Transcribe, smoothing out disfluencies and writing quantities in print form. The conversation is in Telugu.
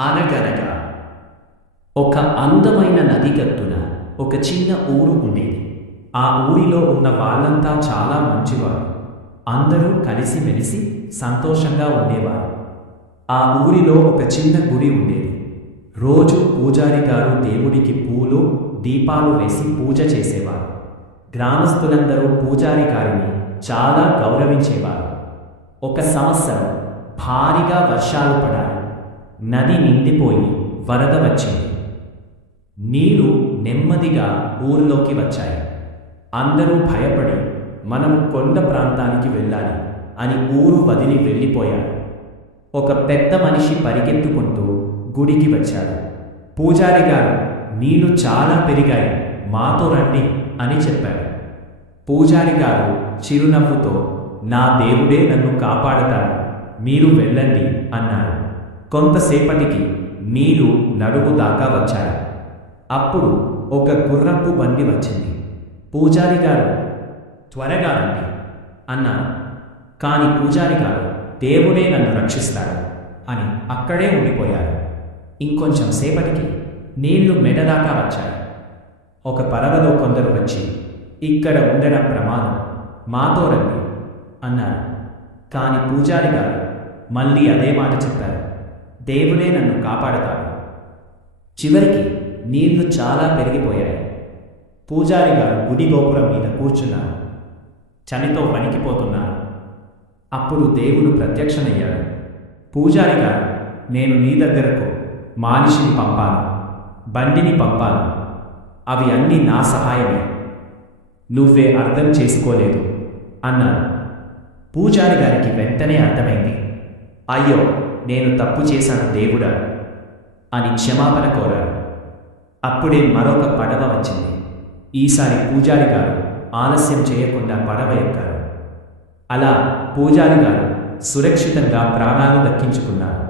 అనగనగా ఒక అందమైన నది గట్టున ఒక చిన్న ఊరు ఉండేది. ఆ ఊరిలో ఉన్న వాళ్ళంతా చాలా మంచివారు. అందరూ కలిసిమెలిసి సంతోషంగా ఉండేవారు. ఆ ఊరిలో ఒక చిన్న గుడి ఉండేది. రోజు పూజారి గారు దేవుడికి పూలు, దీపాలు వేసి పూజ చేసేవారు. గ్రామస్తులందరూ పూజారి గారిని చాలా గౌరవించేవారు. ఒక సంవత్సరం భారీగా వర్షాలు పడాయి. నది నిండిపోయి వరద వచ్చింది. నీరు నెమ్మదిగా ఊరిలోకి వచ్చాయి. అందరూ భయపడి మనం కొండ ప్రాంతానికి వెళ్ళాలి అని ఊరు వదిలి వెళ్ళిపోయారు. ఒక పెద్ద మనిషి పరిగెత్తుకుంటూ గుడికి వచ్చాడు. పూజారి గారు, నీళ్లు చాలా పెరిగాయి, మాతో రండి అని చెప్పాడు. పూజారి గారు చిరునవ్వుతో, నా దేవుడే నన్ను కాపాడతాడు, మీరు వెళ్ళండి అన్నారు. కొంతసేపటికి నీరు నడుము దాకా వచ్చాయి. అప్పుడు ఒక గుర్రపు బండి వచ్చింది. పూజారి గారు, త్వరగా రండి అన్నారు. కాని పూజారి గారు, దేవుడే నన్ను రక్షిస్తాడు అని అక్కడే ఉండిపోయారు. ఇంకొంచెం సేపటికి నీళ్లు మెడదాకా వచ్చాయి. ఒక పడవలో కొందరు వచ్చి, ఇక్కడ ఉండడం ప్రమాదం, మాతో రండి అన్నారు. కాని పూజారి గారు మళ్ళీ అదే మాట చెప్పారు, దేవుడే నన్ను కాపాడతాడు. చివరికి నీళ్లు చాలా పెరిగిపోయాయి. పూజారి గారు గుడి గోపురం మీద కూర్చున్నారు. చలితో వణికిపోతున్నారు. అప్పుడు దేవుడు ప్రత్యక్షమయ్యాడు. పూజారి గారు, నేను నీ దగ్గరకు మనిషిని పంపాను, బండిని పంపాను, అవి అన్నీ నా సహాయమే, నువ్వే అర్థం చేసుకోలేదు అన్నారు. పూజారి గారికి వెంటనే అర్థమైంది. అయ్యో, నేను తప్పు చేశాను దేవుడా అని క్షమాపణ కోరారు. అప్పుడే మరొక పడవ వచ్చింది. ఈసారి పూజారి గారు ఆలస్యం చేయకుండా పడవ ఎక్కారు. అలా పూజారి గారు సురక్షితంగా ప్రాణాలు దక్కించుకున్నారు.